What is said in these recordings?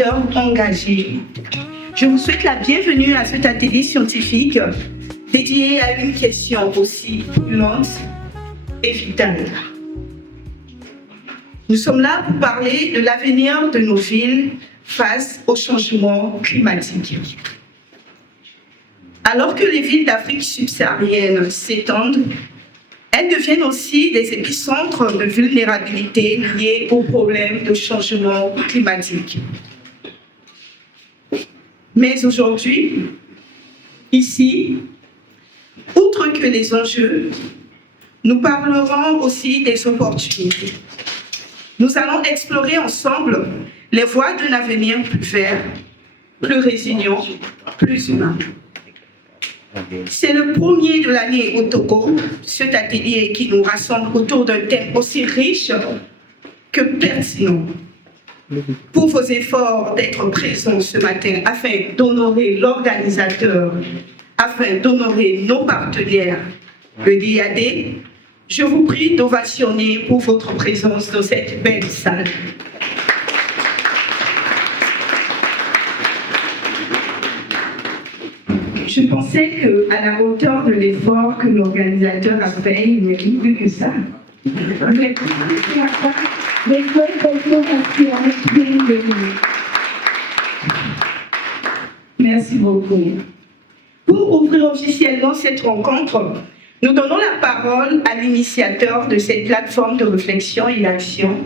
collaborateurs engagés, je vous souhaite la bienvenue à cet atelier scientifique dédié à une question aussi brûlante et vitale. Nous sommes là pour parler de l'avenir de nos villes face au changement climatique. Alors que les villes d'Afrique subsaharienne s'étendent, elles deviennent aussi des épicentres de vulnérabilité liés aux problèmes de changement climatique. Mais aujourd'hui, ici, outre que les enjeux, nous parlerons aussi des opportunités. Nous allons explorer ensemble les voies d'un avenir plus vert, plus résilient, plus humain. C'est le premier de l'année au Togo, cet atelier qui nous rassemble autour d'un thème aussi riche que pertinent. Pour vos efforts d'être présents ce matin afin d'honorer l'organisateur, afin d'honorer nos partenaires, le DIAD, je vous prie d'ovationner pour votre présence dans cette belle salle. Je pensais qu'à la hauteur de l'effort que l'organisateur a fait, il mérite plus que ça. Merci beaucoup. Pour ouvrir officiellement cette rencontre, nous donnons la parole à l'initiateur de cette plateforme de réflexion et d'action,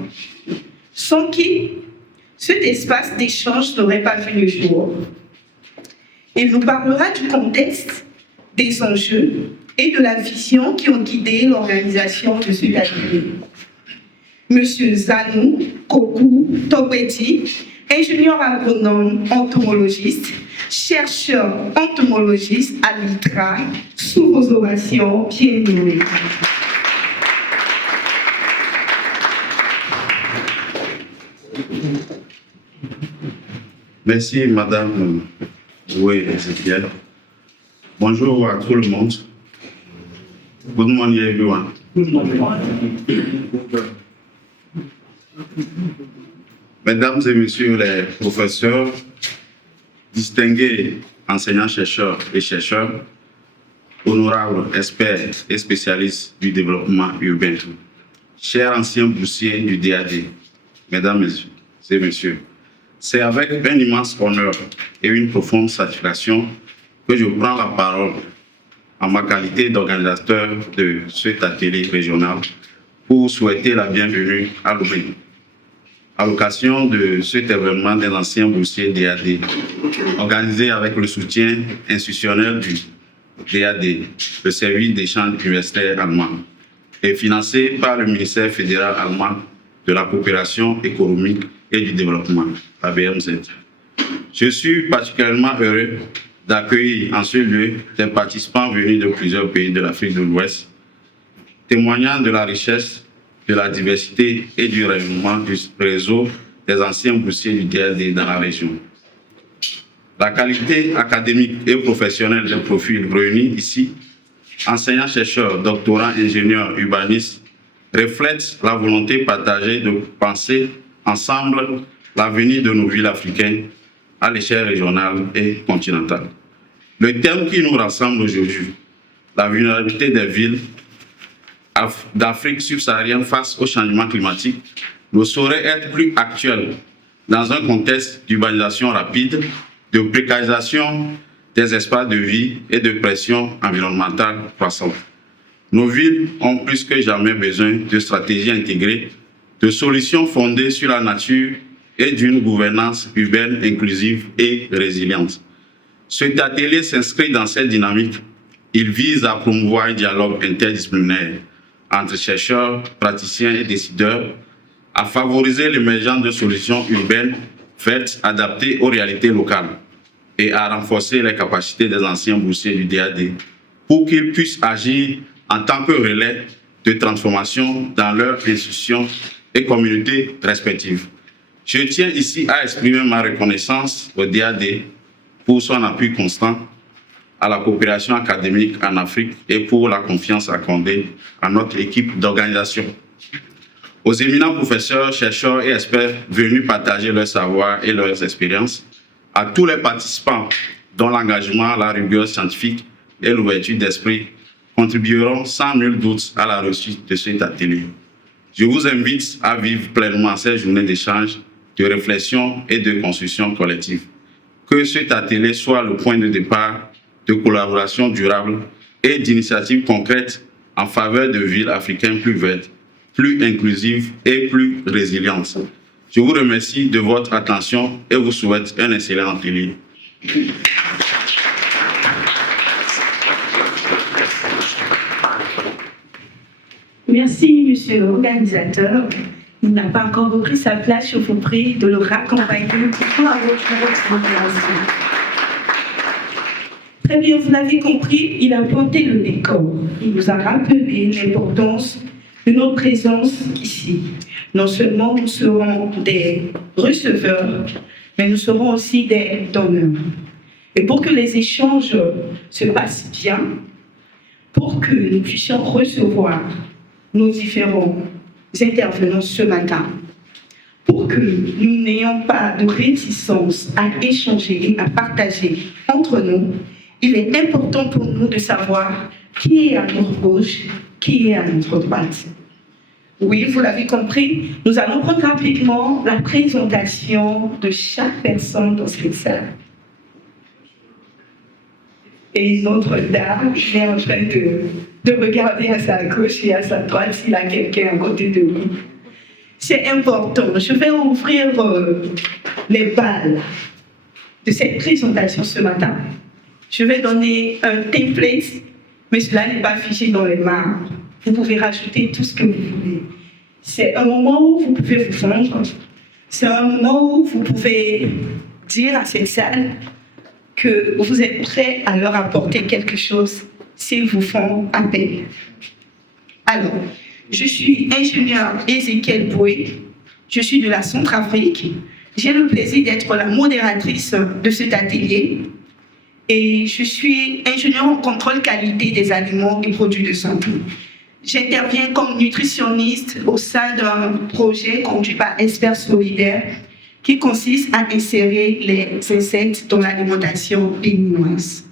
sans qui cet espace d'échange n'aurait pas vu le jour. Il nous parlera du contexte, des enjeux et de la vision qui ont guidé l'organisation de cet atelier. Monsieur Zanou Kokou Tobeti, ingénieur agronome entomologiste, chercheur entomologiste à l'ITRA, sous vos ovations, bienvenue. Merci, Madame Ezekiel. Bonjour à tout le monde. Good morning, everyone. Good morning. Mesdames et messieurs les professeurs, distingués enseignants-chercheurs et chercheurs, honorables experts et spécialistes du développement urbain, chers anciens boursiers du DAD, mesdames et messieurs, c'est avec un immense honneur et une profonde satisfaction que je prends la parole en ma qualité d'organisateur de cet atelier régional pour souhaiter la bienvenue à l'Oubli. À l'occasion de cet événement des anciens boursiers DAD, organisé avec le soutien institutionnel du DAD, le service d'échange universitaire allemand, et financé par le ministère fédéral allemand de la coopération économique et du développement, la BMZ. Je suis particulièrement heureux d'accueillir en ce lieu des participants venus de plusieurs pays de l'Afrique de l'Ouest, témoignant de la richesse, de la diversité et du rayonnement du réseau des anciens boursiers du DAD dans la région. La qualité académique et professionnelle des profils réunis ici, enseignants, chercheurs, doctorants, ingénieurs, urbanistes, reflète la volonté partagée de penser ensemble l'avenir de nos villes africaines à l'échelle régionale et continentale. Le thème qui nous rassemble aujourd'hui, la vulnérabilité des villes d'Afrique subsaharienne face au changement climatique, ne saurait être plus actuel dans un contexte d'urbanisation rapide, de précarisation des espaces de vie et de pression environnementale croissante. Nos villes ont plus que jamais besoin de stratégies intégrées, de solutions fondées sur la nature et d'une gouvernance urbaine inclusive et résiliente. Cet atelier s'inscrit dans cette dynamique. Il vise à promouvoir un dialogue interdisciplinaire entre chercheurs, praticiens et décideurs, à favoriser l'émergence de solutions urbaines faites adaptées aux réalités locales et à renforcer les capacités des anciens boursiers du DAD pour qu'ils puissent agir en tant que relais de transformation dans leurs institutions et communautés respectives. Je tiens ici à exprimer ma reconnaissance au DAD pour son appui constant à la coopération académique en Afrique et pour la confiance accordée à notre équipe d'organisation. aux éminents professeurs, chercheurs et experts venus partager leur savoir et leurs expériences, à tous les participants dont l'engagement, la rigueur scientifique et l'ouverture d'esprit contribueront sans nul doute à la réussite de cet atelier. Je vous invite à vivre pleinement ces journées d'échange, de réflexion et de construction collective. Que cet atelier soit le point de départ de collaboration durable et d'initiatives concrètes en faveur de villes africaines plus vertes, plus inclusives et plus résilientes. Je vous remercie de votre attention et vous souhaite un excellent atelier. Merci, monsieur l'organisateur. Il n'a pas encore repris sa place. Je vous prie de le raccompagner pour votre modération. Très bien, vous l'avez compris, il a planté le décor. Il nous a rappelé l'importance de notre présence ici. Non seulement nous serons des receveurs, mais nous serons aussi des donneurs. Et pour que les échanges se passent bien, pour que nous puissions recevoir nos différents intervenants ce matin, pour que nous n'ayons pas de réticence à échanger et à partager entre nous, il est important pour nous de savoir qui est à notre gauche, qui est à notre droite. Oui, vous l'avez compris, nous allons prendre rapidement la présentation de chaque personne dans cette salle. Et notre dame est en train de regarder à sa gauche et à sa droite s'il a quelqu'un à côté de lui. C'est important. Je vais ouvrir les balles de cette présentation ce matin. Je vais donner un template, mais cela n'est pas fiché dans les marbres. Vous pouvez rajouter tout ce que vous voulez. C'est un moment où vous pouvez vous vendre. C'est un moment où vous pouvez dire à cette salle que vous êtes prêt à leur apporter quelque chose s'ils vous font appel. Alors, je suis ingénieur Ezekiel Boué, je suis de la Centrafrique. J'ai le plaisir d'être la modératrice de cet atelier et je suis ingénieur en contrôle qualité des aliments et produits de santé. J'interviens comme nutritionniste au sein d'un projet conduit par Experts Solidaires qui consiste à insérer les insectes dans l'alimentation béninoise.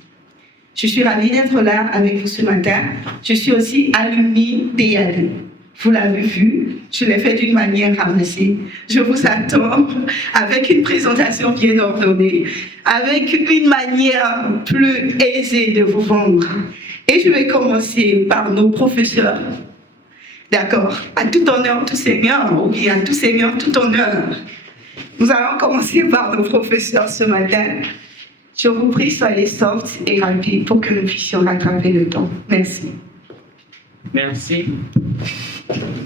Je suis ravie d'être là avec vous ce matin. Je suis aussi alumni d'EAD. Vous l'avez vu, je l'ai fait d'une manière ramassée. Je vous attends avec une présentation bien ordonnée, avec une manière plus aisée de vous vendre. Et je vais commencer par nos professeurs. D'accord? À tout honneur, tout seigneur, oui, à tout seigneur, tout honneur. Nous allons commencer par nos professeurs ce matin. Je vous prie, soyez soft et rapides pour que nous puissions rattraper le temps. Merci. Merci.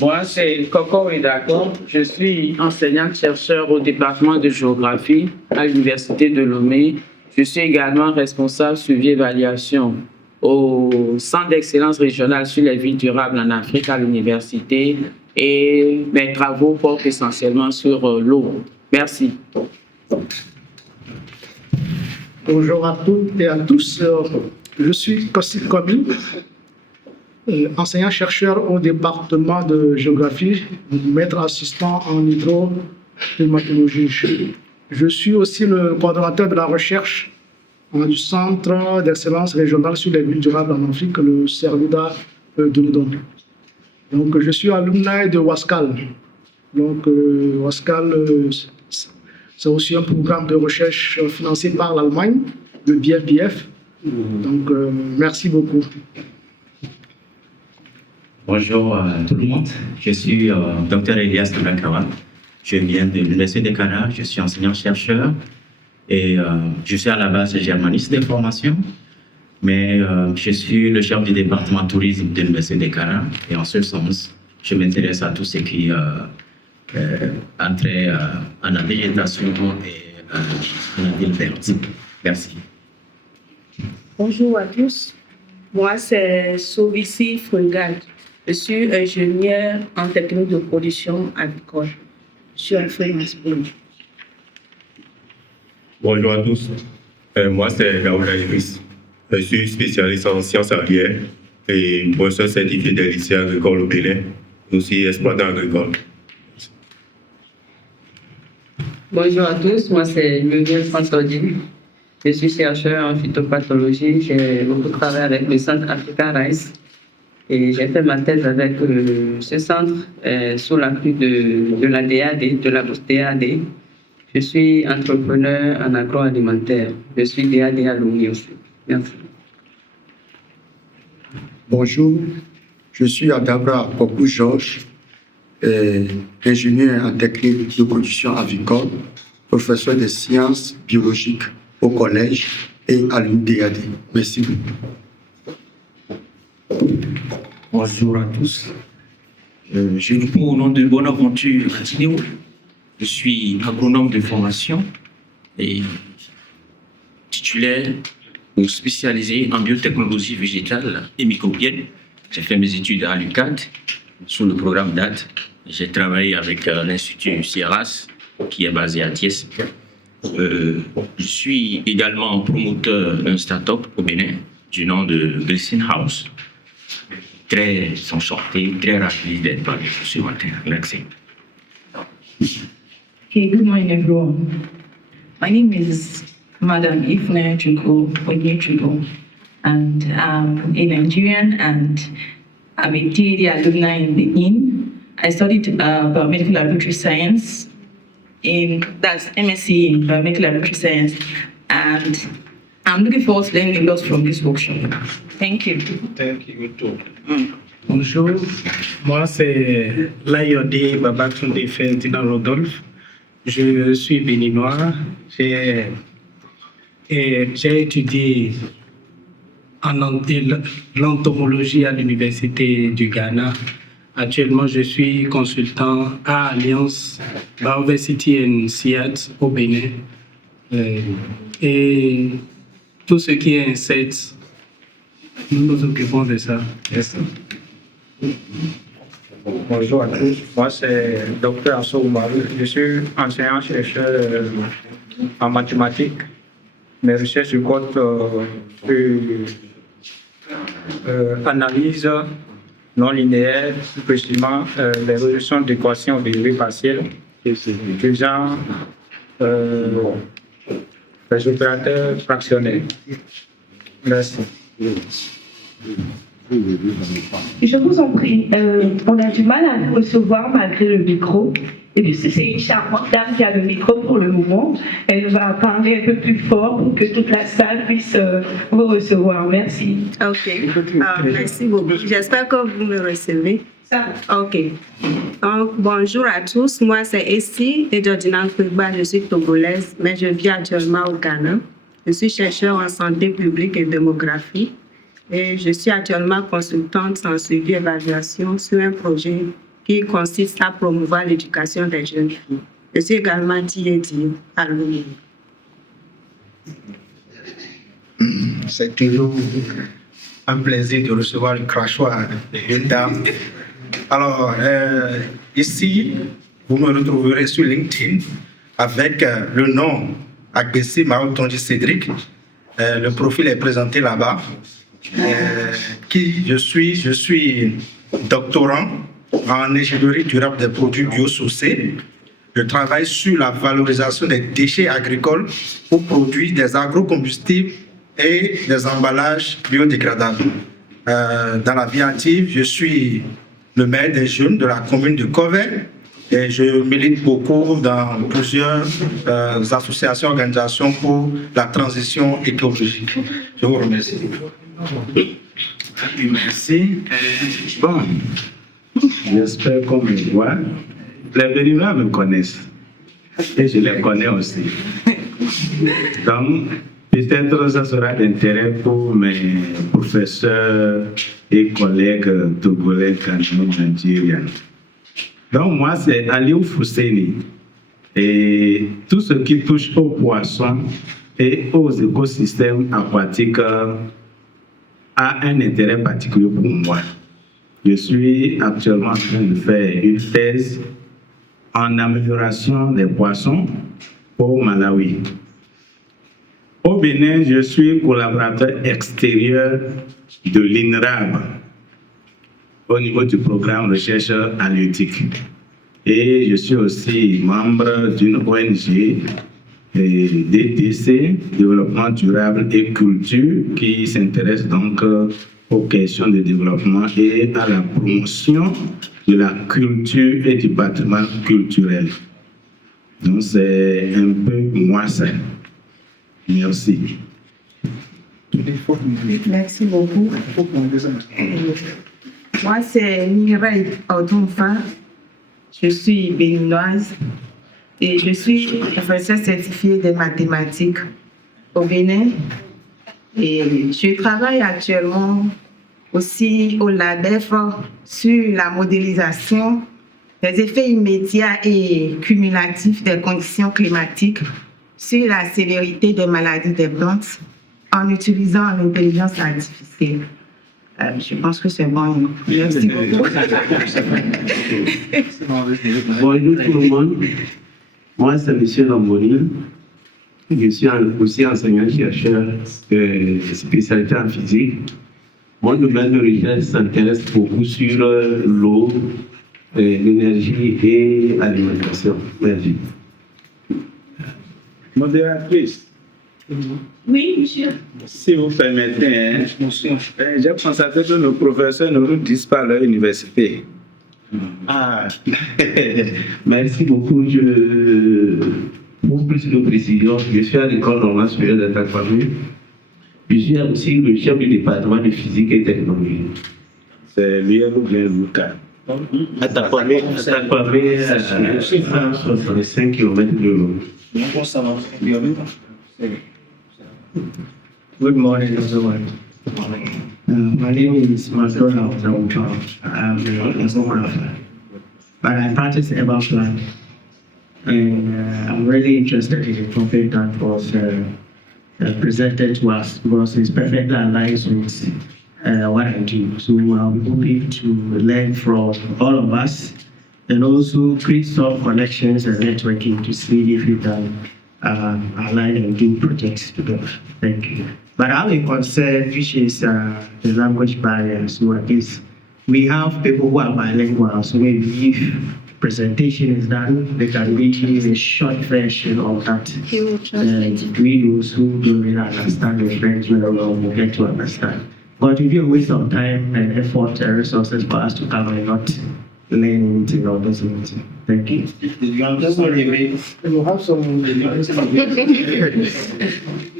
Moi, c'est Coco Edako. Je suis enseignante-chercheur au département de géographie à l'Université de Lomé. Je suis également responsable suivi évaluation au Centre d'excellence régionale sur les villes durables en Afrique à l'université et mes travaux portent essentiellement sur l'eau. Merci. Bonjour à toutes et à tous. Je suis Kossit Kobi, enseignant-chercheur au département de géographie, maître assistant en hydroclimatologie. Je suis aussi le coordonnateur de la recherche du Centre d'excellence régionale sur les villes durables en Afrique, le CERVIDA de Lodon. Donc, je suis alumni de WASCAL. Donc, WASCAL, c'est aussi un programme de recherche financé par l'Allemagne, le BMPF. Donc, merci beaucoup. Bonjour à tout le monde. Je suis Dr Elias Toubakawa. Je viens de l'Université de Cara. Je suis enseignant-chercheur et je suis à la base germaniste de formation, mais je suis le chef du département tourisme de l'Université de Cara. Et en ce sens, je m'intéresse à tout ce qui entrait à la végétation et à la ville verte. Merci. Bonjour à tous. Moi, c'est Sovici Frugal. Je suis ingénieur en technique de production agricole. Je suis en Frémance-Brune. Bonjour à tous. Moi, c'est Gaoula Iris. Je suis spécialiste en sciences agricoles et professeur certifié des lycées agricoles au Bénin, aussi exploitant agricole. Bonjour à tous, moi c'est Muriel Fantodine. Je suis chercheur en phytopathologie. J'ai beaucoup travaillé avec le centre Africa Rice et j'ai fait ma thèse avec ce centre sous l'appui de la DAD, de la bourse DAD. Je suis entrepreneur en agroalimentaire. Je suis DAD à Lomé aussi. Merci. Bonjour, je suis Adabra Pokou Georges, ingénieur en technique de production avicole, professeur de sciences biologiques au collège et à l'UDAD. Merci beaucoup. Bonjour à tous. Je réponds au nom de Bonaventure Antinéo. Je suis agronome de formation et titulaire ou spécialisé en biotechnologie végétale et microbienne. J'ai fait mes études à l'UCAD sous le programme DAT. J'ai travaillé avec l'Institut CIRAS qui est basé à Thiès. Je suis également promoteur d'un start-up au Bénin du nom de Glycine House. Très enchanté, très rapide d'être parmi vous ce matin. Merci. Okay, good morning, everyone. My name is Madam Ifne Chuko Chuko, and I'm a Nigerian and I'm a TAD alumni in Benin. I studied biomedical laboratory science that's MSc in biomedical laboratory science, and I'm looking forward to learning a lot from this workshop. Thank you. Thank you too. Bonjour, moi c'est Layode Babatunde Ferdinand Rodolphe. Je suis béninois. J'ai étudié en l'entomologie à l'Université du Ghana. Actuellement, je suis consultant à Alliance Biodiversity and SIAD au Bénin. Et tout ce qui est insectes, nous nous occupons de ça. Yes. Bonjour à tous, moi c'est Dr. Assou Oumarou. Je suis enseignant-chercheur en mathématiques. Mes recherches portent sur analyse non linéaire, plus précisément les résolutions d'équations dérivées partielles utilisant les opérateurs fractionnels. Merci. Je vous en prie, on a du mal à vous recevoir malgré le micro. Et puis c'est une charmante dame qui a le micro pour le moment. Elle va parler un peu plus fort pour que toute la salle puisse vous recevoir. Merci. Ok, merci beaucoup. J'espère que vous me recevez. Ok. Donc, bonjour à tous. Moi, c'est Essie et Jordina Kwegba. Je suis togolaise, mais je vis actuellement au Ghana. Je suis chercheur en santé publique et démographie. Et je suis actuellement consultante en suivi et évaluation sur un projet qui consiste à promouvoir l'éducation des jeunes filles. Je suis également TAD à Lomé. C'est toujours un plaisir de recevoir le crachoir d'une dame. Alors, ici, vous me retrouverez sur LinkedIn avec le nom Agbessi Maotonji Cédric. Le profil est présenté là-bas. Qui je suis doctorant en ingénierie durable des produits biosourcés. Je travaille sur la valorisation des déchets agricoles pour produire des agrocombustibles et des emballages biodégradables. Dans la vie active, je suis le maire des jeunes de la commune de Covey et je milite beaucoup dans plusieurs associations, organisations pour la transition écologique. Je vous remercie. Merci. Bon, j'espère qu'on me voit. Les Béninois me connaissent et je les connais aussi. Donc, peut-être ça sera d'intérêt pour mes professeurs et collègues togolais, ghanéens, nigériens. Donc, moi, c'est Aliou Fousseni. Et tout ce qui touche aux poissons et aux écosystèmes aquatiques a un intérêt particulier pour moi. Je suis actuellement en train de faire une thèse en amélioration des poissons au Malawi. Au Bénin, je suis collaborateur extérieur de l'INRAB au niveau du programme recherche halieutique. et je suis aussi membre d'une ONG DTC, Développement durable et culture, qui s'intéresse donc aux questions de développement et à la promotion de la culture et du patrimoine culturel. Donc c'est un peu moi ça. Merci. Merci beaucoup. Moi, c'est Mireille Odonfa. Je suis béninoise et je suis professeure certifiée de mathématiques au Bénin. Et je travaille actuellement aussi au LADEF sur la modélisation des effets immédiats et cumulatifs des conditions climatiques sur la sévérité des maladies des plantes en utilisant l'intelligence artificielle. Je pense que c'est bon. Merci beaucoup. Bonjour tout le monde. Moi, c'est M. Lamboni. Je suis aussi enseignant-chercheur de spécialité en physique. Mon domaine de recherche s'intéresse beaucoup sur l'eau, l'énergie et l'alimentation. Merci. Modératrice. Oui, monsieur. Si vous permettez, j'ai constaté que nos professeurs ne nous disent pas à leur université. Ah, merci beaucoup. Pour plus de précision, je suis à l'École normale supérieure d'Atakwame. Je suis aussi le chef du département de physique et technologie. C'est l'IEL ou bien Lucas? Atakwame, 65 km de l'eau. Good morning, everyone. My name is Masrola Ozawuto. I'm a photographer, but I practice urban planning. And I'm really interested in the topic that was presented to us because it's perfectly aligned with what I do. So I'm hoping to learn from all of us and also create some connections and networking to see if we can align and do projects together. Thank you. But I have a concern, which is the language barrier. So at least we have people who are bilingual, so maybe if presentation is done, they can read a short version of that. And we those who don't really understand the French very well will get to understand. But it will be a waste of time and effort and resources for us to come and not learn anything or do something. Thank you.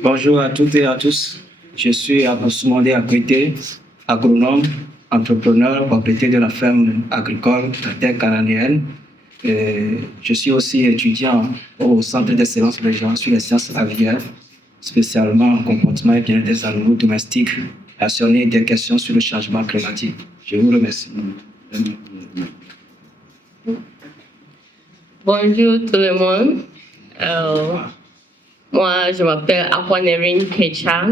Bonjour à toutes et à tous. Je suis Aboussoumandé Akwete, agronome, entrepreneur, propriétaire de la ferme agricole de la terre cananéenne. Je suis aussi étudiant au Centre d'excellence régionale sur les sciences aviaires, spécialement en comportement et bien-être des animaux domestiques, passionné des questions sur le changement climatique. Je vous remercie. Bonjour tout le monde. Moi, je m'appelle Akwanerin Kecha.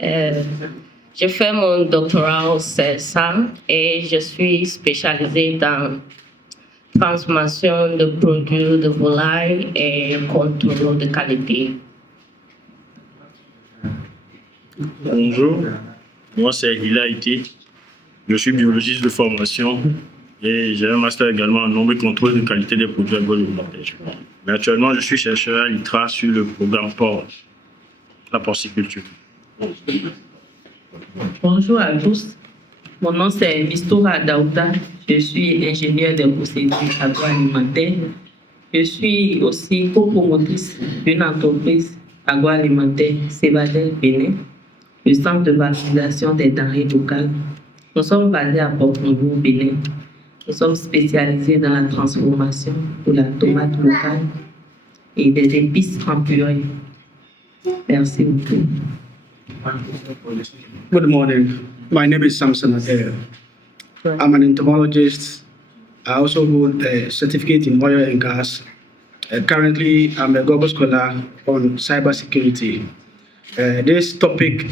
Je fais mon doctorat au CSA et je suis spécialisée dans transformation de produits de volaille et contrôle de qualité. Bonjour, moi c'est Lila Iti. Je suis biologiste de formation et j'ai un master également en nombre et contrôle de qualité des produits agroalimentaires. Mais actuellement, je suis chercheur à l'ITRA sur le programme porc, la porciculture. Bonjour à tous. Mon nom c'est Mistura Daouda. Je suis ingénieur de procédures agroalimentaires. Je suis aussi copromotrice d'une entreprise agroalimentaire, Sebadel Bénin, le centre de valorisation des denrées locales. Nous sommes basés à Port-Novo, Bénin. Nous sommes spécialisés dans la transformation de la tomate locale et des épices en purée. Merci beaucoup. Good morning. My name is Samson Adair. I'm an entomologist. I also hold a certificate in oil and gas. Currently, I'm a global scholar on cybersecurity. This topic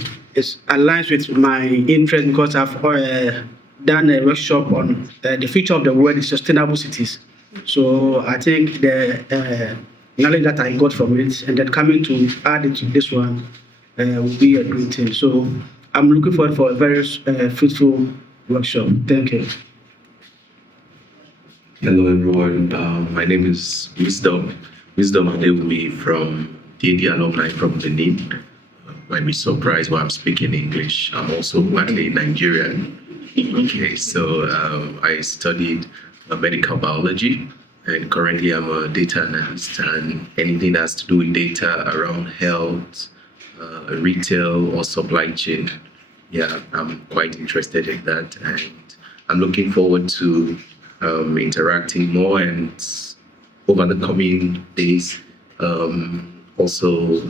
aligns with my interest because I've done a workshop on the future of the world in sustainable cities. So I think the knowledge that I got from it and then coming to add it to this one will be a great thing. So I'm looking forward for a very fruitful workshop. Thank you. Hello everyone, my name is Wisdom Adewumi from DAD alumni from Benin. Might be surprised why I'm speaking English. I'm also partly Nigerian. Okay, so I studied medical biology and currently I'm a data analyst, and anything that has to do with data around health, retail or supply chain, yeah, I'm quite interested in that, and I'm looking forward to interacting more and over the coming days. Also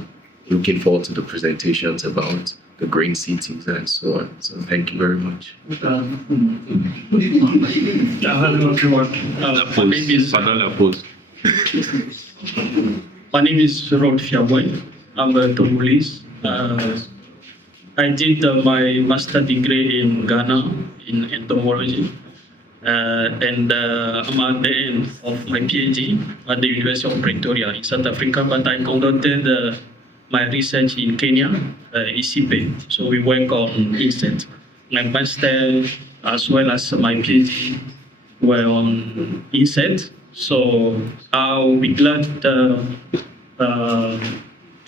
looking forward to the presentations about the green cities and so on. So thank you very much. Hello everyone. My name is Rolf Fiaboy. I'm a Togolese. I did my master degree in Ghana in entomology. And I'm at the end of my PhD at the University of Pretoria in South Africa, but I conducted my research in Kenya, ECP. So we work on insects. My master as well as my PhD were on insects. So I'll be glad to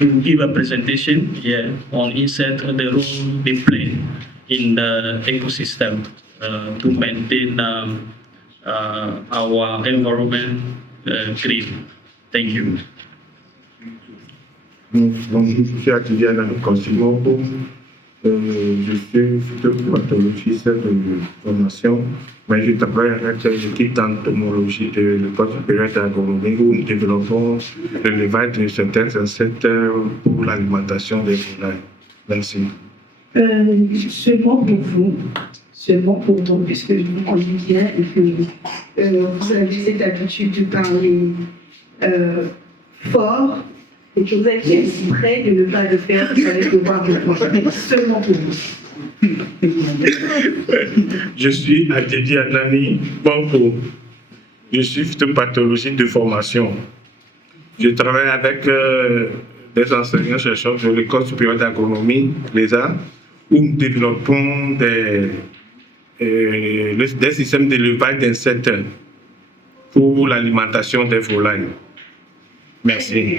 give a presentation here on insects, the role they play in the ecosystem. To maintain our environment green. Thank you. Bonjour, je suis Atidiana Consimoko. Je suis phytopathologiste de formation, mais je travaille avec l'équipe d'entomologie de l'école supérieure d'agronomie où nous développons l'élevage de certains insectes pour l'alimentation des volailles. Merci. Seulement pour vous, puisque je vous connais bien et que vous avez cette habitude de parler fort et que vous êtes si près de ne pas le faire, vous allez devoir le seulement pour vous. Je suis Adedi Anani Banko. Je suis phytopathologiste de formation. Je travaille avec des enseignants-chercheurs de l'école supérieure d'agronomie, l'ESA, où nous développons des systèmes d'élevage d'insectes pour l'alimentation des volailles. Merci.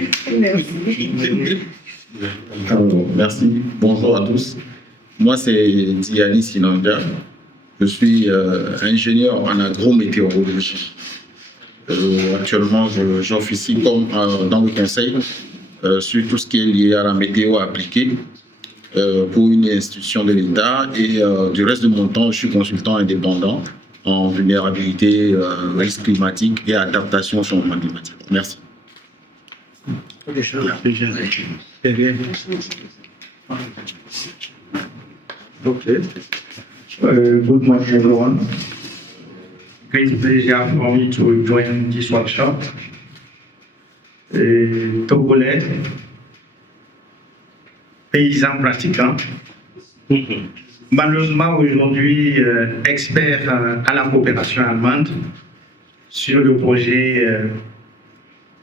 Merci. Bonjour à tous. Moi, c'est Diani Sinanda. Je suis ingénieur en agrométéorologie. Actuellement, j'officie comme dans le conseil sur tout ce qui est lié à la météo appliquée. Pour une institution de l'État et du reste de mon temps, je suis consultant indépendant en vulnérabilité, risque climatique et adaptation au changement climatique. Merci. Okay. Good morning, everyone. Great pleasure for me to join this workshop. Togolais, paysans pratiquants. Malheureusement, aujourd'hui, expert à la coopération allemande sur le projet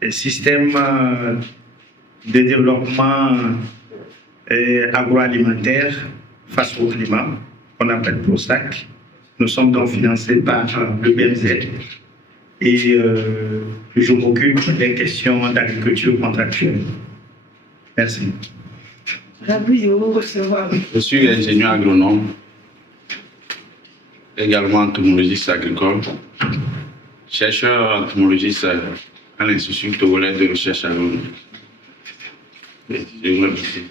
système de développement agroalimentaire face au climat, qu'on appelle PROSAC. Nous sommes donc financés par le BMZ et je m'occupe des questions d'agriculture contractuelle. Merci. Je suis ingénieur agronome, également entomologiste agricole, chercheur entomologiste à l'Institut togolais de recherche agronomique. Je vous remercie.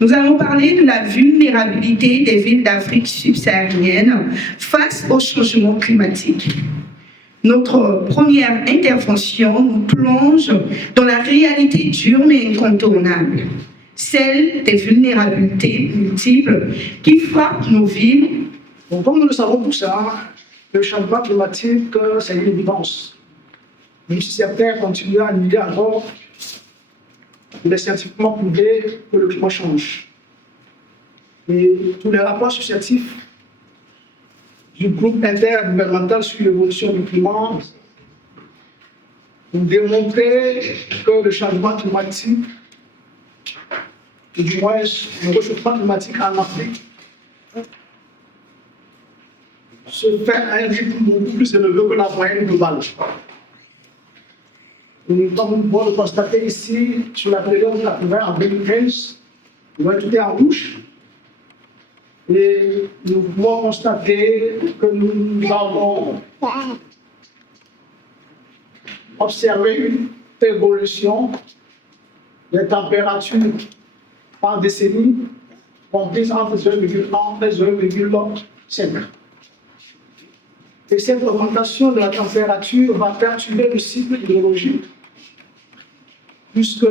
Nous allons parler de la vulnérabilité des villes d'Afrique subsaharienne face au changement climatique. Notre première intervention nous plonge dans la réalité dure mais incontournable, celle des vulnérabilités multiples qui frappent nos villes. Donc, comme nous le savons tous, le changement climatique, c'est une évidence. Même si certains continuent à nier encore, il est scientifiquement prouvé que le climat change. Et tous les rapports associatifs du groupe intergouvernemental sur l'évolution du climat ont démontré que le changement climatique ou du moins le réchauffement climatique en Afrique, se fait à un rythme beaucoup plus élevé que la moyenne globale. Nous pouvons le constater ici, sur la période 80 en 2015, nous voyons tout est en rouge. Et nous pouvons constater que nous avons observé une évolution des températures par décennie comprises entre 0,1 et 0,5. Et cette augmentation de la température va perturber le cycle hydrologique, puisque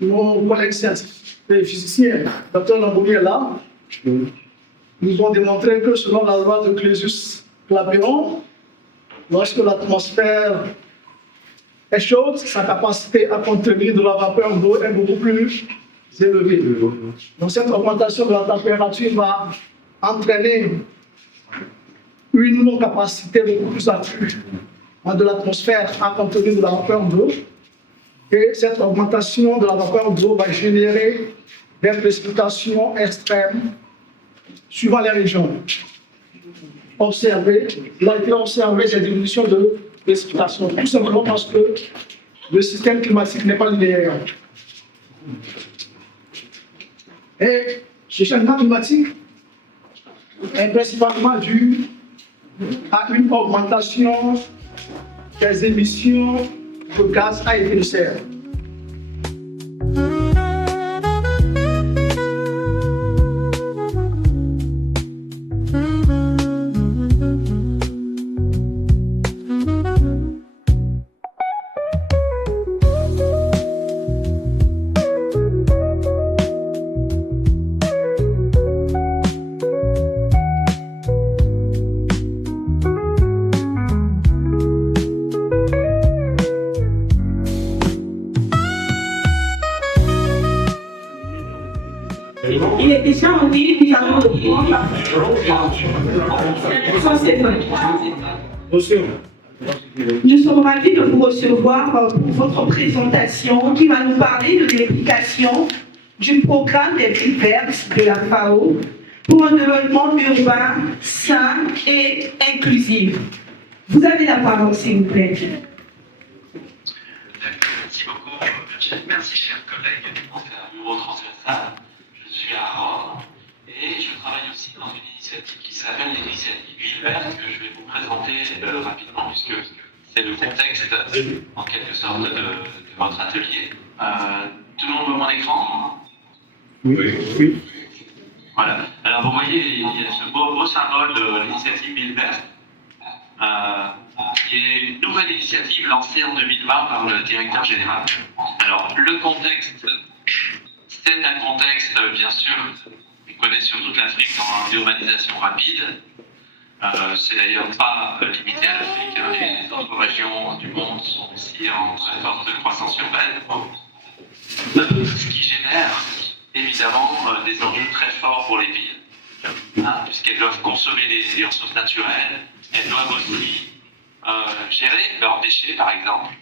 nos collègues scientifiques et physiciens, Dr. Lambouli est là, nous ont démontré que selon la loi de Clausius-Clapeyron, lorsque l'atmosphère est chaude, sa capacité à contenir de la vapeur d'eau est beaucoup plus élevée. Donc cette augmentation de la température va entraîner une non-capacité beaucoup plus accrue de l'atmosphère à contenir de la vapeur d'eau. Et cette augmentation de la vapeur d'eau va générer des précipitations extrêmes suivant les régions. Il a été observé des diminutions de précipitations, tout simplement parce que le système climatique n'est pas linéaire. Et ce changement climatique est principalement dû à une augmentation des émissions de gaz à effet de serre. Il est déjà en ligne, nous allons le Nous sommes ravis de vous recevoir pour votre présentation qui va nous parler de l'implication du programme des villes vertes de la FAO pour un développement urbain, sain et inclusif. Vous avez la parole, s'il vous plaît. Merci beaucoup. Merci, chers collègues, pour cette bureau transversal. Je suis à Rome et je travaille aussi dans une initiative qui s'appelle l'initiative Ville Verte que je vais vous présenter rapidement puisque c'est le contexte en quelque sorte de votre atelier. Tout le monde voit mon écran? Oui. Voilà. Alors vous voyez, il y a ce beau symbole de l'initiative Ville Verte qui est une nouvelle initiative lancée en 2020 par le directeur général. Alors le contexte, c'est un contexte, bien sûr, qu'on connaît sur toute l'Afrique dans l'urbanisation rapide. C'est d'ailleurs pas limité à l'Afrique. Les autres régions du monde sont aussi en très forte croissance urbaine. Ce qui génère évidemment des enjeux très forts pour les villes, puisqu'elles doivent consommer les ressources naturelles, elles doivent aussi gérer leurs déchets, par exemple.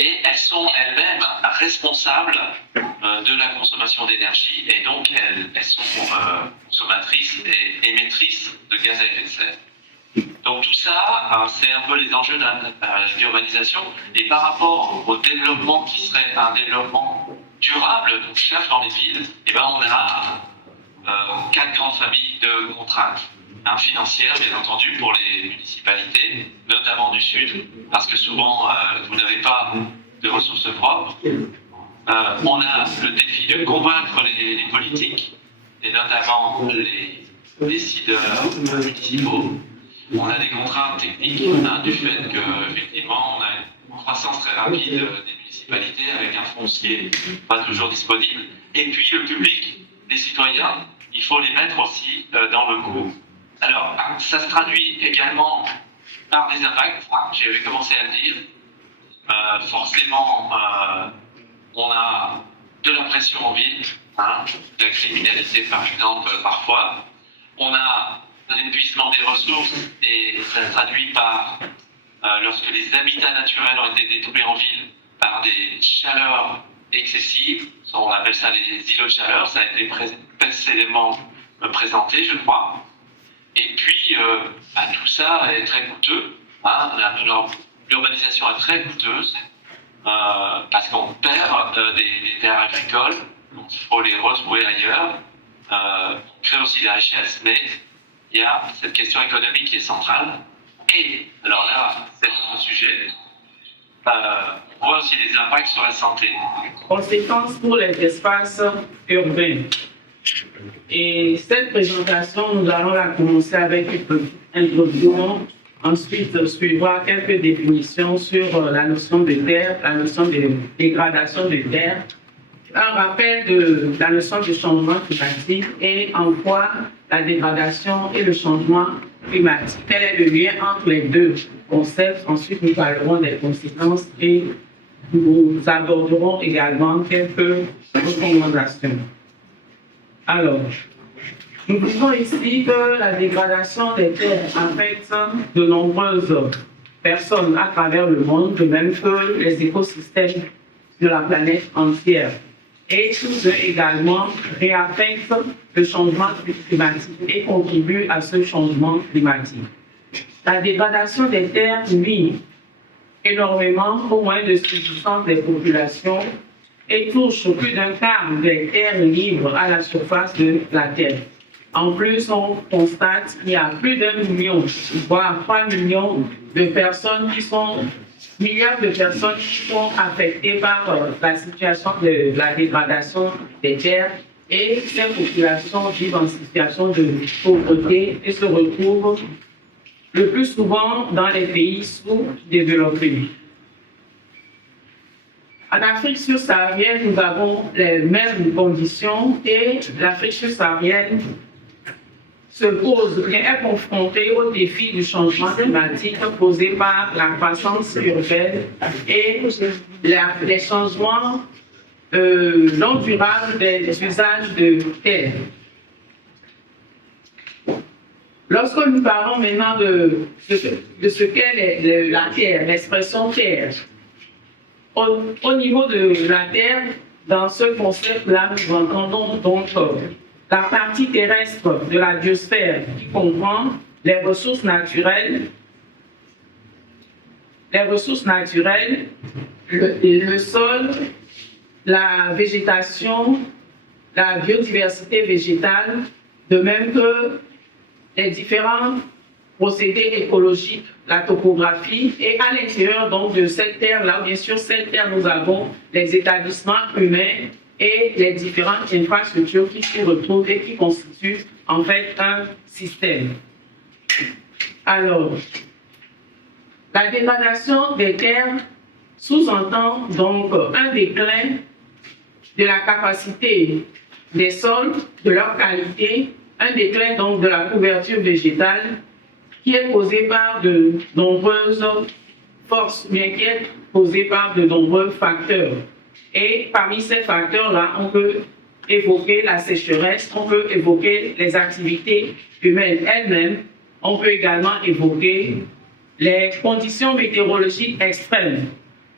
Et elles sont elles-mêmes responsables de la consommation d'énergie et donc elles sont consommatrices et émettrices de gaz à effet de serre. Donc tout ça, c'est un peu les enjeux de l'urbanisation. Et par rapport au développement qui serait un développement durable, donc cherche dans les villes, on a 4 grandes familles de contraintes. Financières, bien entendu, pour les municipalités, notamment du Sud, parce que souvent, vous n'avez pas de ressources propres. On a le défi de convaincre les politiques, et notamment les décideurs municipaux. On a des contraintes techniques du fait qu'effectivement, on a une croissance très rapide des municipalités avec un foncier pas toujours disponible. Et puis le public, les citoyens, il faut les mettre aussi dans le coup. Alors, ça se traduit également par des impacts, j'avais commencé à le dire. Forcément, on a de la pression en ville, de la criminalité par exemple, parfois. On a l'épuisement des ressources et ça se traduit par, lorsque les habitats naturels ont été détruits en ville, par des chaleurs excessives. On appelle ça les îlots de chaleur. Ça a été précédemment présenté, je crois. Et puis, tout ça est très coûteux. Hein. L'urbanisation est très coûteuse parce qu'on perd des terres agricoles. Donc, il faut les retrouver ailleurs. On crée aussi des richesses, mais il y a cette question économique qui est centrale. Et, alors là, c'est notre sujet. On voit aussi des impacts sur la santé. Conséquences pour les espaces urbains. Et cette présentation, nous allons la commencer avec une introduction. Ensuite, suivra quelques définitions sur la notion de terre, la notion de dégradation de terre, un rappel de la notion du changement climatique et en quoi la dégradation et le changement climatique. Quel est le lien entre les deux concepts? Ensuite, nous parlerons des conséquences et nous aborderons également quelques recommandations. Alors, nous disons ici que la dégradation des terres affecte de nombreuses personnes à travers le monde, de même que les écosystèmes de la planète entière. Et tout également réaffecte le changement climatique et contribue à ce changement climatique. La dégradation des terres nuit énormément au moins de 6% des populations et touche plus d'un quart des terres libres à la surface de la Terre. En plus, on constate qu'il y a plus d'1 million, voire 3 millions de personnes milliards de personnes qui sont affectées par la situation de la dégradation des terres et ces populations vivent en situation de pauvreté et se retrouvent le plus souvent dans les pays sous-développés. En Afrique subsaharienne, nous avons les mêmes conditions et l'Afrique subsaharienne est confrontée au défi du changement climatique posé par la croissance urbaine et les changements non durables des usages de terre. Lorsque nous parlons maintenant de ce qu'est la terre, l'expression terre, au niveau de la terre, dans ce concept-là, nous entendons donc la partie terrestre de la biosphère qui comprend les ressources naturelles, le sol, la végétation, la biodiversité végétale, de même que les différents procédés écologiques, la topographie, et à l'intérieur donc de cette terre-là, bien sûr, cette terre, nous avons les établissements humains et les différentes infrastructures qui s'y retrouvent et qui constituent en fait un système. Alors, la dégradation des terres sous-entend donc un déclin de la capacité des sols, de leur qualité, un déclin donc de la couverture végétale qui est causé par de nombreuses forces, bien qui est causé par de nombreux facteurs. Et parmi ces facteurs-là, on peut évoquer la sécheresse, on peut évoquer les activités humaines elles-mêmes, on peut également évoquer les conditions météorologiques extrêmes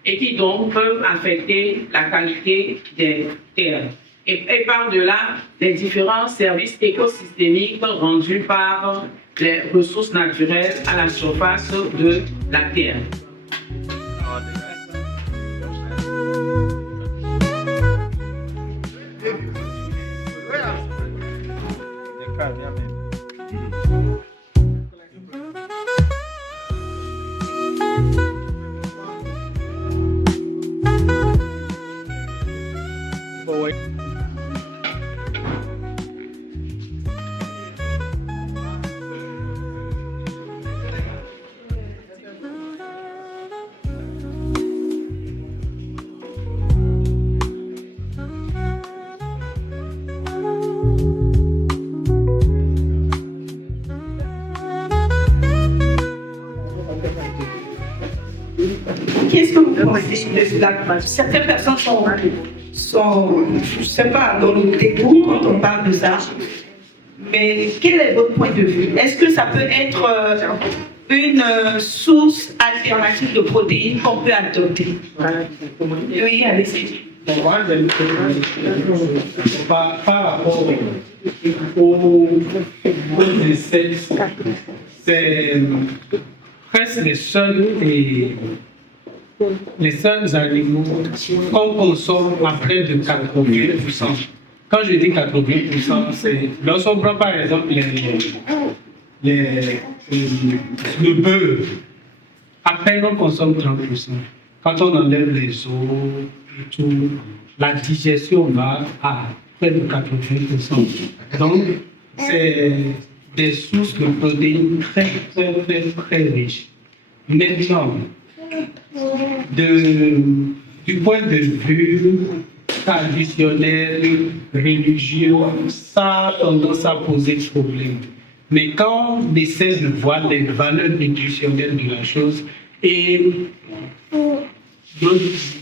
et qui donc peuvent affecter la qualité des terres. Et par-delà, les différents services écosystémiques rendus par les ressources naturelles à la surface de la Terre. Qu'est-ce que vous pensez de la... Certaines personnes sont, je ne sais pas, dans le dégoût quand on parle de ça. Mais quel est votre point de vue? Est-ce que ça peut être une source alternative de protéines qu'on peut adopter. Oui, allez-y. Par rapport aux essais, c'est presque les seuls animaux qu'on consomme à près de 80%. Quand je dis 80%, c'est lorsqu'on prend par exemple le beurre, à peine on consomme 30%. Quand on enlève les os et tout, la digestion va à près de 80%. Donc, c'est des sources de protéines très, très, très, très riches. Maintenant, du point de vue traditionnel, religieux, ça a tendance à poser problème. Mais quand on essaie de voir les valeurs nutritionnelles de la chose, et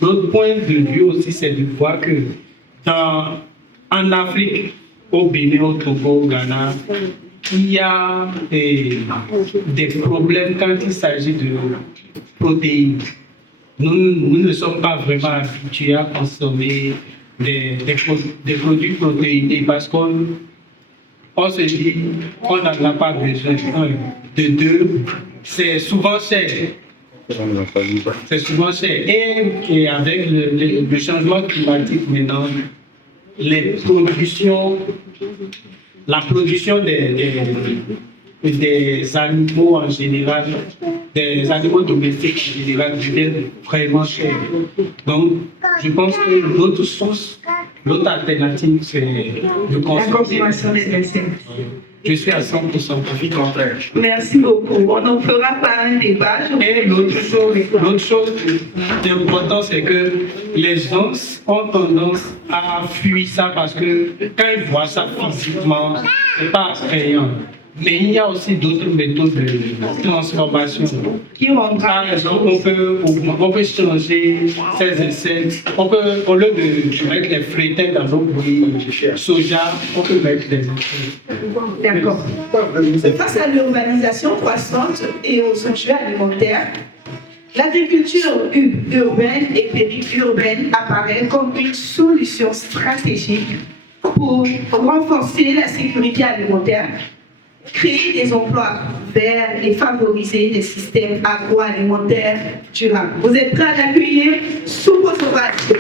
notre point de vue aussi, c'est de voir que en Afrique, au Bénin, au Togo, au Ghana, il y a des problèmes quand il s'agit de protéines. Nous ne sommes pas vraiment habitués à consommer des produits protéinés parce qu'on se dit qu'on n'en a pas besoin. De deux, c'est souvent cher. C'est souvent cher. Et avec le changement climatique maintenant, la production des animaux en général, des animaux domestiques en général, deviennent vraiment chers. Donc, je pense que l'autre source, l'autre alternative, c'est de consommer. Je suis à 100% profit contraire. Merci beaucoup. On n'en fera pas un débat. Et l'autre chose d'important, c'est que les gens ont tendance à fuir ça parce que quand ils voient ça physiquement, c'est pas attrayant. Mais il y a aussi d'autres méthodes de transformation. Par exemple, on peut changer ces essais. Au lieu de mettre les frétins dans nos bruits soja, on peut mettre des essais. D'accord. Face à l'urbanisation croissante et aux enjeux alimentaires, l'agriculture urbaine et périurbaine apparaît comme une solution stratégique pour renforcer la sécurité alimentaire, créer des emplois verts et favoriser des systèmes agroalimentaires durables. Vous êtes prêts à l'accueillir sous vos ovations.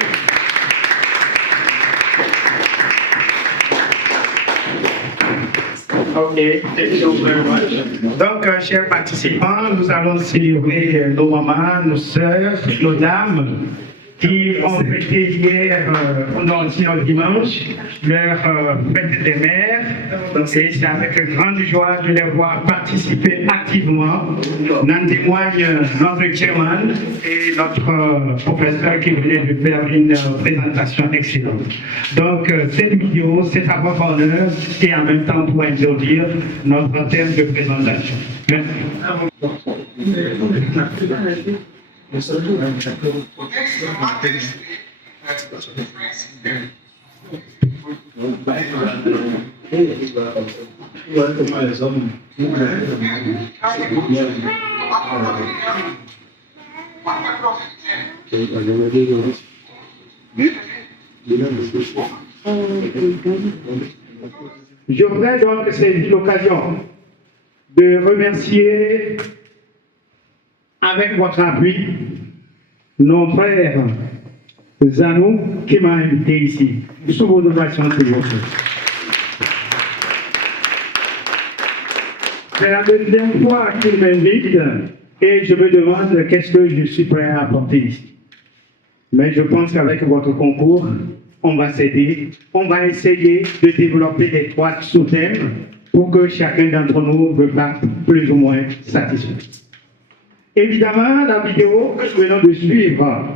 Donc, chers participants, nous allons célébrer nos mamans, nos sœurs, nos dames qui ont fêté hier, dimanche, leur fête des mères. Et c'est avec grande joie de les voir participer activement. N'en témoigne notre chairman et notre professeur qui venait de faire une présentation excellente. Donc, cette vidéo, c'est à votre honneur et en même temps pour introduire notre thème de présentation. Merci. Je voudrais donc saisir l'occasion de remercier avec votre appui nos frères Zanou qui m'a invité ici, sous vos ovations toujours. C'est la deuxième fois qu'il m'invite et je me demande qu'est-ce que je suis prêt à apporter ici. Mais je pense qu'avec votre concours, on va s'aider, on va essayer de développer des 3 sous-thèmes pour que chacun d'entre nous reparte plus ou moins satisfait. Évidemment, la vidéo que nous venons de suivre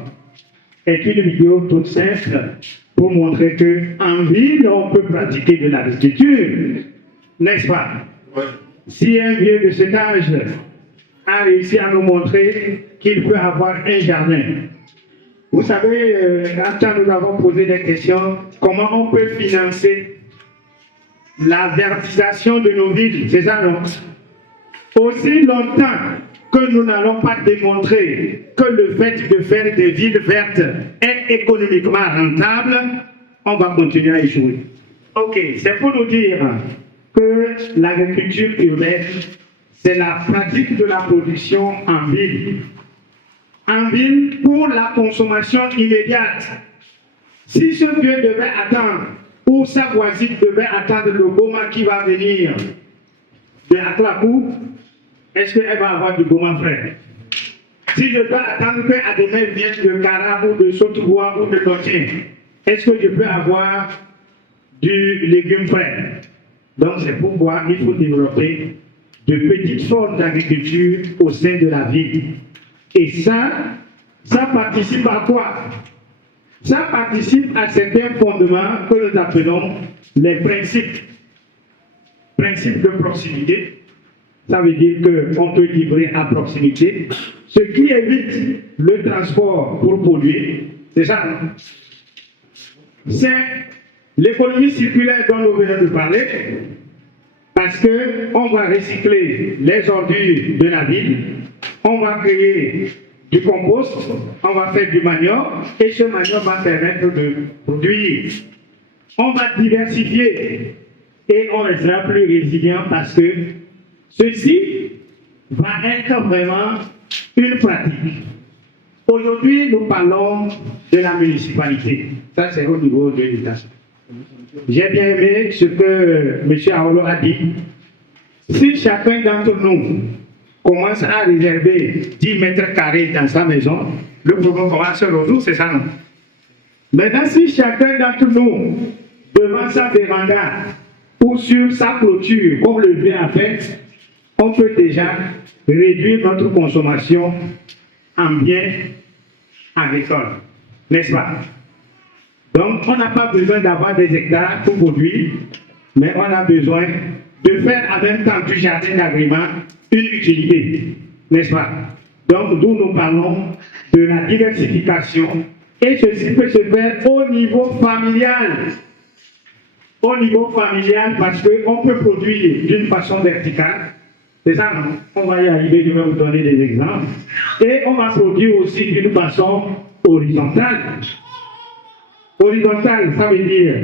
est une vidéo toute simple pour montrer qu'en ville, on peut pratiquer de l'agriculture, n'est-ce pas? Si un vieux de cet âge a réussi à nous montrer qu'il peut avoir un jardin, vous savez, quand nous avons posé des questions, comment on peut financer la vertisation de nos villes, c'est ça, non? Aussi longtemps que nous n'allons pas démontrer que le fait de faire des villes vertes est économiquement rentable, on va continuer à échouer. Ok, c'est pour nous dire que l'agriculture urbaine, c'est la pratique de la production en ville. En ville pour la consommation immédiate. Si ce vieux devait attendre, ou sa voisine devait attendre le goma qui va venir de Aklakou, est-ce qu'elle va avoir du goma frais? Si je dois attendre qu'à demain vienne de Cara ou de Saute-Bois ou de Lotien, est-ce que je peux avoir du légume frais? Donc c'est pourquoi il faut développer de petites formes d'agriculture au sein de la ville. Et ça participe à quoi? Ça participe à certains fondements que nous appelons les principes. Principes de proximité. Ça veut dire qu'on peut livrer à proximité, ce qui évite le transport pour polluer. C'est ça, non? C'est l'économie circulaire dont nous venons de parler, parce qu'on va recycler les ordures de la ville, on va créer du compost, on va faire du manioc, et ce manioc va permettre de produire. On va diversifier, et on restera plus résilient parce que ceci va être vraiment une pratique. Aujourd'hui, nous parlons de la municipalité. Ça, c'est au niveau de l'État. J'ai bien aimé ce que M. Aolo a dit. Si chacun d'entre nous commence à réserver 10 mètres carrés dans sa maison, le problème commence à se résoudre, c'est ça, non? Maintenant, si chacun d'entre nous, devant sa véranda ou sur sa clôture, comme le vieux a fait, on peut déjà réduire notre consommation en biens agricoles, n'est-ce pas? Donc, on n'a pas besoin d'avoir des hectares pour produire, mais on a besoin de faire en même temps du jardin d'agrément une utilité, n'est-ce pas? Donc, d'où nous parlons de la diversification, et ceci peut se faire au niveau familial. Au niveau familial, parce qu'on peut produire d'une façon verticale. C'est ça, non? On va y arriver, je vais vous donner des exemples. Et on va produire aussi d'une façon horizontale. Horizontale, ça veut dire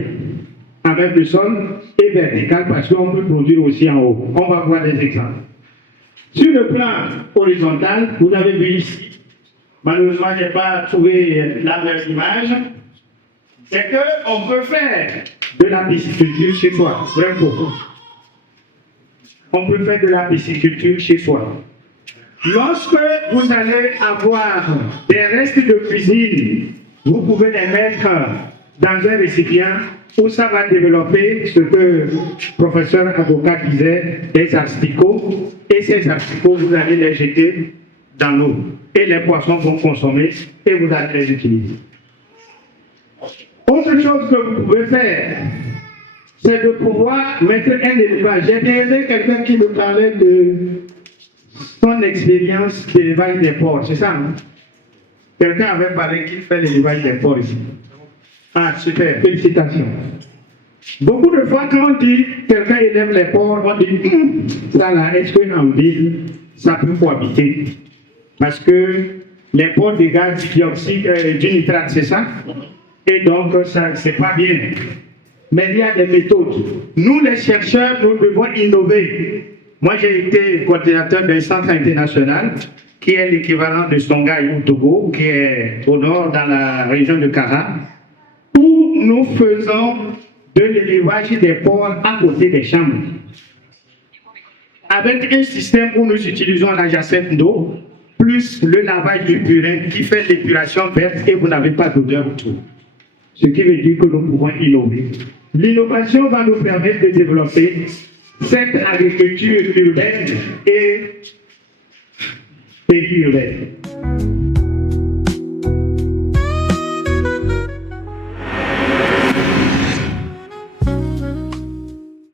avec le sol, et verticale, parce qu'on peut produire aussi en haut. On va voir des exemples. Sur le plan horizontal, vous avez vu ici, malheureusement, je n'ai pas trouvé la même image, c'est qu'on peut faire de la pisciculture chez soi, vraiment. On peut faire de la pisciculture chez soi. Lorsque vous allez avoir des restes de cuisine, vous pouvez les mettre dans un récipient où ça va développer ce que le professeur avocat disait, des asticots. Et ces asticots, vous allez les jeter dans l'eau. Et les poissons vont consommer et vous allez les utiliser. Autre chose que vous pouvez faire, c'est de pouvoir mettre un élevage. J'ai bien aimé quelqu'un qui nous parlait de son expérience d'élevage des porcs, c'est ça, non? Quelqu'un avait parlé qu'il fait l'élevage des porcs ici. Ah, super, félicitations. Beaucoup de fois, quand on dit quelqu'un élève les porcs, on dit ça là, est-ce qu'en ville, ça peut cohabiter? Parce que les porcs dégagent du dioxyde, du nitrate, c'est ça? Et donc, ça, c'est pas bien. Mais il y a des méthodes. Nous, les chercheurs, nous devons innover. Moi, j'ai été coordinateur d'un centre international qui est l'équivalent de Songhai au Togo, qui est au nord dans la région de Kara, où nous faisons de l'élevage des porcs à côté des chambres. Avec un système où nous utilisons la jacette d'eau, plus le lavage du purin qui fait l'épuration verte et vous n'avez pas d'odeur autour. Ce qui veut dire que nous pouvons innover. L'innovation va nous permettre de développer cette agriculture urbaine et périurbaine.